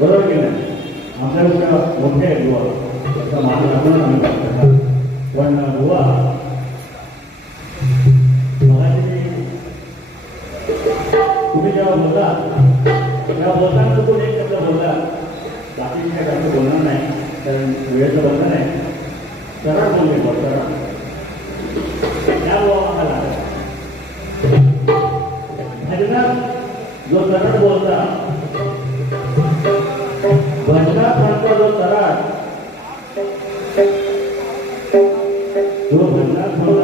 बरोबर की नाही आमच्यापेक्षा मोठे आहेत गोवा त्याचा मान आपण आम्ही काम पण गोवा तुम्ही जेव्हा बोलता तेव्हा बोलताना चुकून एक शब्द बोलला बाकीच्या काय काही बोलणार नाही कारण वेळेचं बंधन आहे सरळ बोलले बोल सरळ. त्या गोवा आम्हाला भजनात म्हणजे जो सरळ बोलता भजनात जो सरळ जो म्हणणार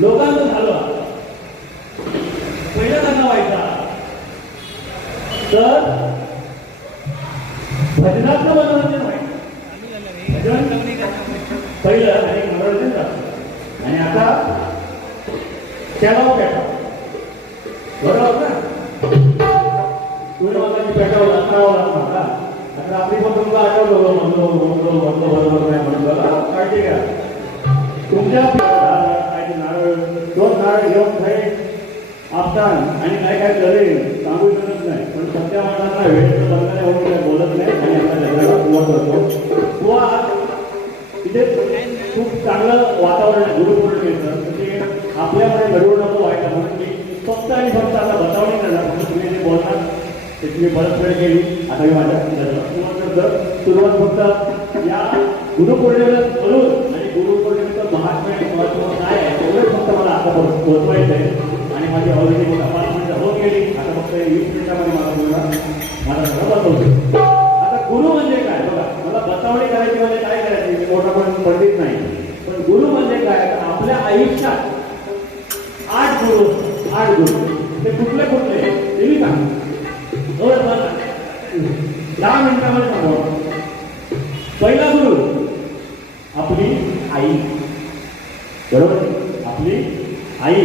लोकांचं झालं. पहिलं ते तुम्ही वेळ केली आता मी माझ्या सुरुवात करतो. सुरुवात फक्त या गुरुपौर्णिमेला करून आणि गुरुपौर्णिमेचं महात्म्य आणि महत्त्व काय आहे तेवढंच फक्त मला आता पोहोचवायचं आहे. आणि माझी ऑलरेडी मोठा पाच मिनिटं होत गेली. आता फक्त वीस मिनिटामध्ये मला मुलगा मला सगळं बसवतो. आता गुरु म्हणजे काय? बघा मला बतावणी करायची म्हणजे काय करायची? मी मोठा पण पंडित नाही. पण गुरु म्हणजे काय? आपल्या आयुष्यात आठ गुरु आठ गुरु. ते कुठले कुठले? ते मी सांगतो. दहा मिनिटामध्ये सांगतो पहिला गुरु आपली आई. बरोबर? आपली आई.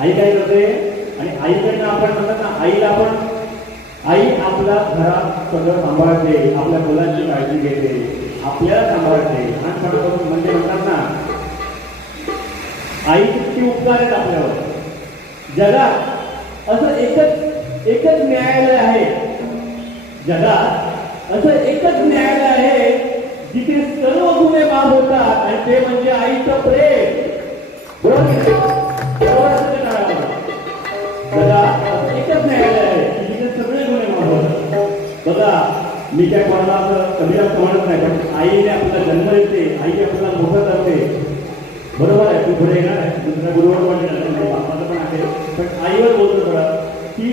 आई काय करते? आणि आईकडनं आपण म्हणतात ना आईला आपण आई आपल्या घरात सगळं सांभाळते आपल्या मुलांची काळजी घेते आपल्याला सांभाळते. लहानपणापासून म्हणजे म्हणतात ना आई किती उपकार आहेत आपल्यावर. जगात असं एकच एकच न्यायालय आहे. जगात. असं एकच न्यायालय आहे जिथे सर्व गुन्हे माफ होतात आणि ते म्हणजे आईचं प्रेम. एकच न्यायालय आहे जिथे सगळे गुन्हे माफ होतात. बघा मी काय कोणाला असं कमी जास्त म्हणत नाही पण आईने आपला जन्म देते आई आपला मोठं करते बरोबर आहे तू पुढे येणार आहे. दुसऱ्या गुरुवर पण येणार नाही बापाचं पण आहे. पण आईवर बोलतो थोडा. की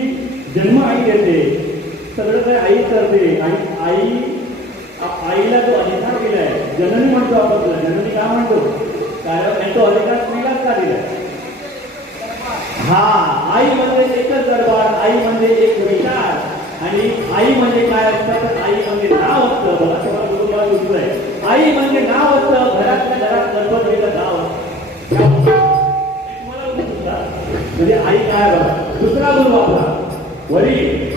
जन्म आई देते. सगळं काय आई करते. आणि आई आईला जो अधिकार दिलाय जननी म्हणतो आपण तुला जननी का म्हणतो? कारण तो अधिकार स्त्रीलाच का दिलाय? हा आई म्हणजे एकच दरबार आई म्हणजे एक विचार. आणि आई म्हणजे काय असतं? तर आई म्हणजे नाव असतं. बघा तुम्हाला गुरुबाळ सुचलं आहे आई म्हणजे नाव असतं. घरातल्या घरात गणपतीचं नाव म्हणजे आई काय बघा? दुसरा गुरु आपला वडील.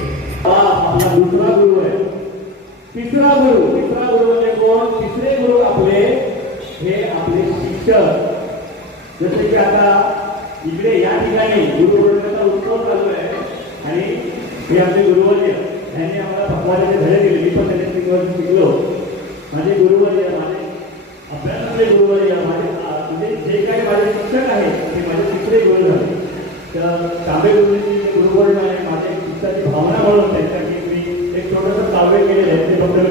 आपला दुसरा गुरु आहे तिसरा गुरु तिसरा गुरु म्हणजे कोण तिसरे गुरु आपले हे आपले शिक्षक जसे की आता इकडे या ठिकाणी गुरुपौर्णिमेचा उत्सव चालू आहे आणि हे आपले गुरुवर्य यांनी आम्हाला भगवानाचे धडे दिले मी पण त्यांनी शिकवत शिकलो माझे गुरुवर्य माझे अभ्यासातले गुरुवर्य माझे म्हणजे जे काही माझे शिक्षक आहेत ते माझे तिसरे गुरु झाले तर तांबे गुरुजी गुरुवर्ण आहे माझे एक भावना म्हणून त्यांच्यासाठी मी एक छोटंसं काव्य केलेलं आहे ते फक्त मी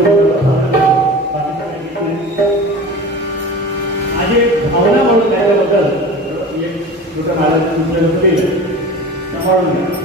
माझी एक भावना म्हणून त्याच्याबद्दल एक छोटं महाराजांचं पुस्तक म्हणून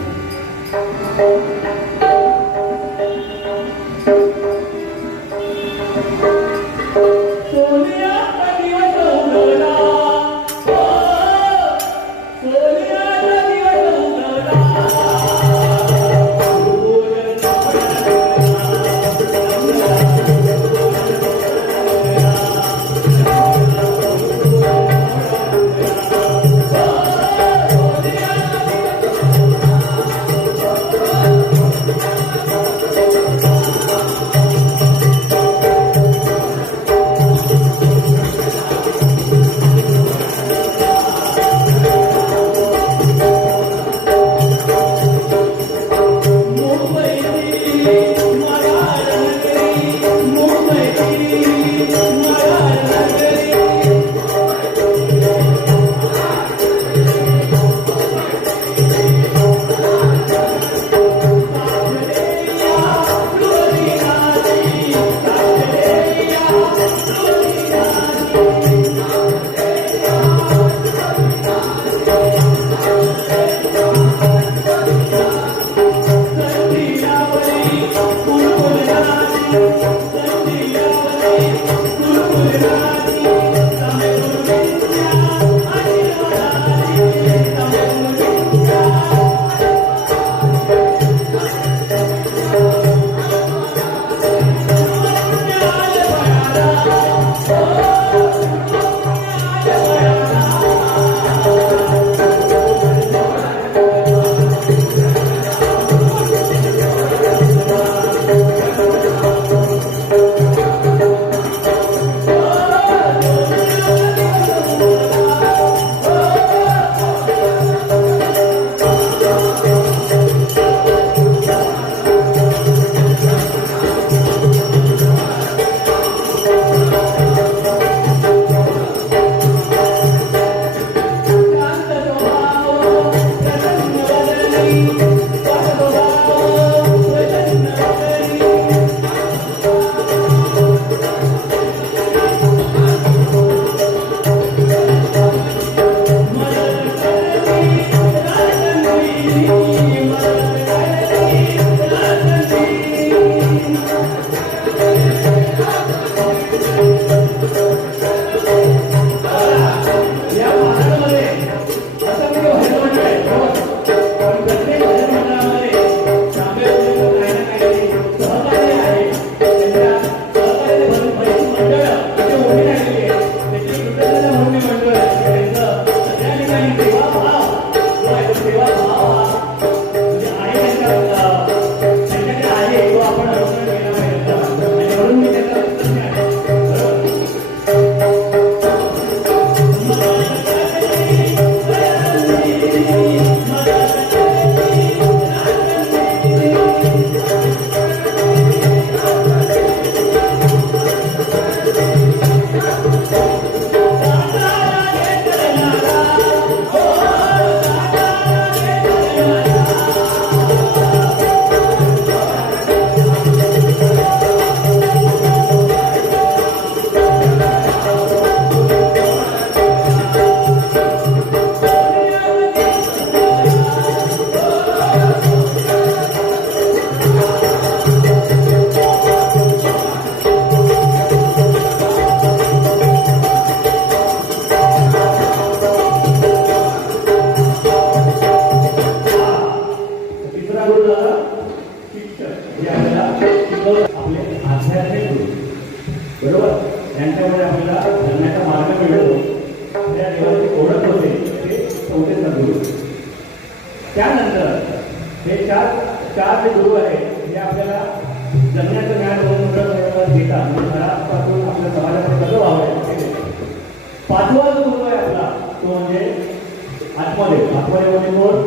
आत्मदेव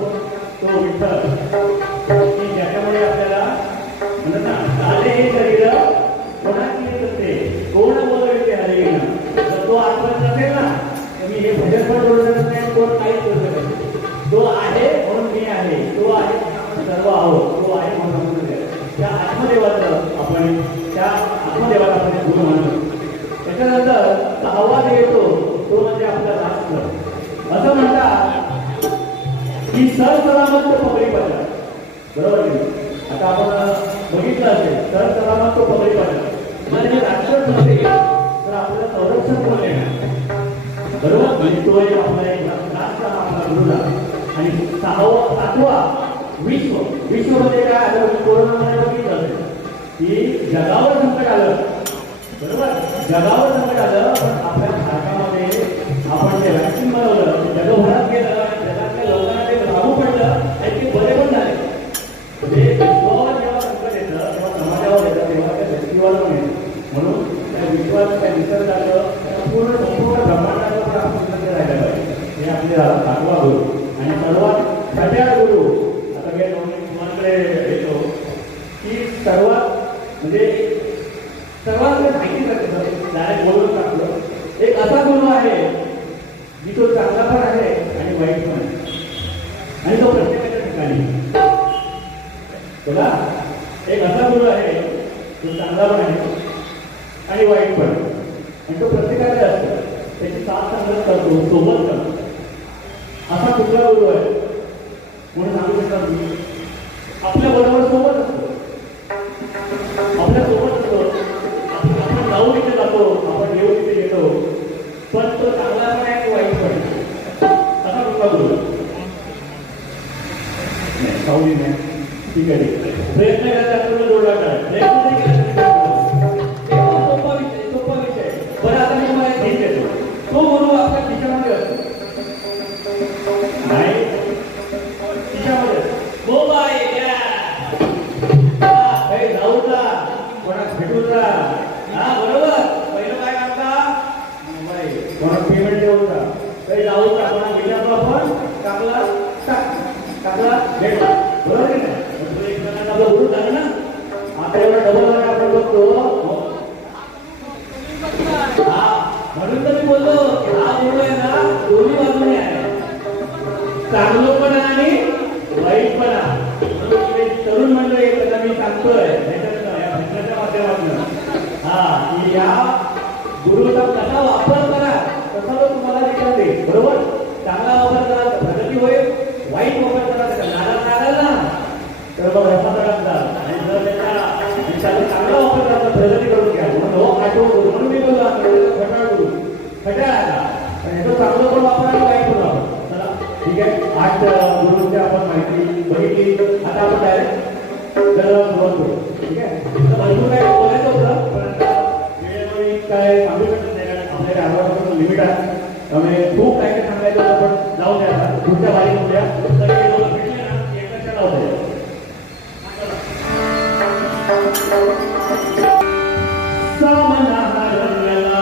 तो विठ्ठल की ज्याच्यामुळे आपल्याला म्हणत ना आले हे शरीर कोणाची येत असते कोण जर तो आत्मच ना. तर मी हे भजन पण शकत नाही कोण काहीच शकत तो आहे म्हणून मी आहे. तो आहे सर्व आहोत. तो आहे म्हणून त्या आत्मदेवाचं आपण त्या आत्मदेवाला आपण गुरु मानतो. त्याच्यानंतर आवाज येतो. तो म्हणजे आपला राष्ट्र. असं म्हणतात ही सरसलामत पगडी पडला बरोबर आता आपण बघितलं असेल सरसलामत तो पगडी पडला म्हणजे राष्ट्र तर आपलं संरक्षण कोण येणार बरोबर? म्हणजे तो एक आपला एक राष्ट्र आपला गुरुला. आणि सहावा सातवा विश्व. विश्व म्हणजे काय आलं? म्हणजे कोरोनामध्ये बघितलं असेल. की जगावर संकट आलं. बरोबर? जगावर संकट आलं पण आपल्या भारतामध्ये आपण त्याला सर्वात छठ्या गुरु आता मी तुम्हाकडे येतो. की सर्वात म्हणजे सर्वात माहिती नसतं डायरेक्ट बोलून टाकलं. एक असा गुरु आहे की तो चांगला पण आहे आणि वाईट पण आहे. आणि तो प्रत्येकाच्या ठिकाणी. बघा एक असा गुरु आहे तो चांगला पण आहे आणि वाईट पण आणि तो प्रत्येकाला असतो. त्याची साथ संगत करतो सोबत करतो असा गुरु आहे. म्हणून सांगू शकता तुम्ही? आपल्या बरोबर सोबत असतो. आपल्यासोबत असतो. आपण जाऊ इथे जातो. आपण येऊ इथे येतो. पण तो चांगला पण आहे तो वाईट पण असा कुठला गुरु नाही ठीक आहे. प्रयत्न करायचा पूर्ण जोडला काय प्रयत्न कोणा पेमेंट देऊन जा. काही जाऊ जा कोणा गेल्यावर आपण टाकला? टाक. टाकला? भेटला बरोबर की? नाही आपलं गुरु झालं ना. आता एवढा डबल वाटा आपण बघतो. हा. म्हणून तर मी बोललो हा गुरु आहे ना. दोन्ही बाजूने आहे. चांगलं पण आहे आणि वाईट पण आहे. तरुण मंडळी आहेत, मी सांगतोय. ह्याच्यातनं, या भाषणाच्या माध्यमातून. हा की या गुरुचा कसा वापर करा तसा तो तुम्हाला रिटर्न देईल. बरोबर? चांगला वापर करा तर प्रगती होईल. वाईट वापर करा तर नाराज नाराज ना तर मग रसाचा आणि जर त्याचा चांगला वापर करा तर प्रगती करून घ्या. म्हणून हो आठवण गुरु म्हणून मी बोललो खटाळ गुरु खटाळ पण ह्याचं पण वाईट पण वापर चला ठीक आहे. आठ गुरुची आपण माहिती बघितली. आता आपण डायरेक्ट जरा बोलतो. ठीक आहे? भरपूर काय बोलायचं होतं पण काय सांगू शकत नाही कारण आपल्याकडे अर्धा लिमिट आहे. त्यामुळे खूप काय काय सांगायचं होतं पण जाऊ द्या आता. पुढच्या वारी होत्या तरी हे भेटले ना की एका क्षणात सामना रंगला